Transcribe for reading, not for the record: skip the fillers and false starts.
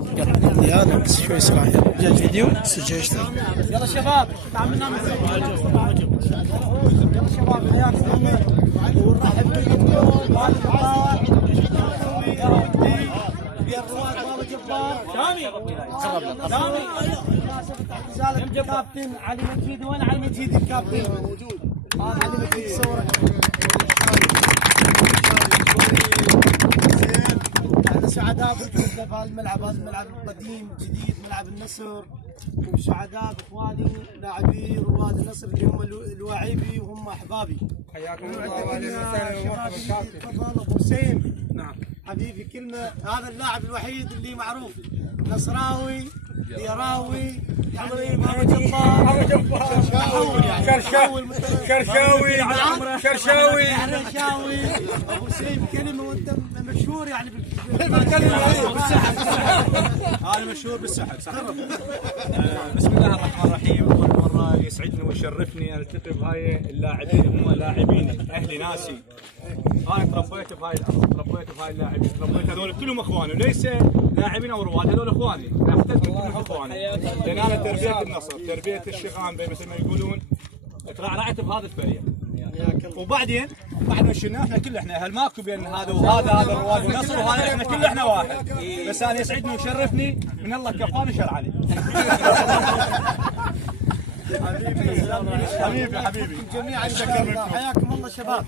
ديانا بس شوي صراحة جاء فيديو سجلته. يلا شباب تعاملنا يلا شباب حياكم الله ونرحب بكم بابا الرواد بابا جبار سامي كابتن علي مجيد. وين علي مجيد الكابتن؟ موجود. علي مجيد صورة. احنا سعداء بالوجود بهالملعب، هذا الملعب القديم الجديد ملعب النصر، وسعداء باخواني لاعبي رواد النصر اللي هم الواعيبي وهم احبابي. حياكم الله واهلا وسهلا ومرحبا كابتن. تفضل ابو حسين. نعم حبيبي كلمه، هذا اللاعب الوحيد اللي معروف نصراوي ديراوي يعني بابا جبار شرشاوي على عمره شرشاوي ابو حسين كلمه وانت مشهور يعني بالكلمه انا مشهور بالسحب صح. بسم الله الرحمن الرحيم. اول مره يسعدني ويشرفني التقي بهاي اللاعبين، هم لاعبين اهلي ناسي. انا تربيت بهاي الارض، تربيت بهاي اللاعبين، تربيت هذول كلهم اخواني وليس لاعبين او رواد، هذول اخواني، احتفل كلهم اخواني. لان انا تربيه النصر، تربيه الشغام مثل ما يقولون، ترعرعت بهذا الفريق. وبعدين بعد ما شلنا احنا اهل، ماكو بين هذا وهذا، هذا الرواد والنصر وهذا، احنا كل احنا واحد. بس انا يسعدني ويشرفني من الله كفاني شر علي. حبيبي جميعا حياكم الله شباب.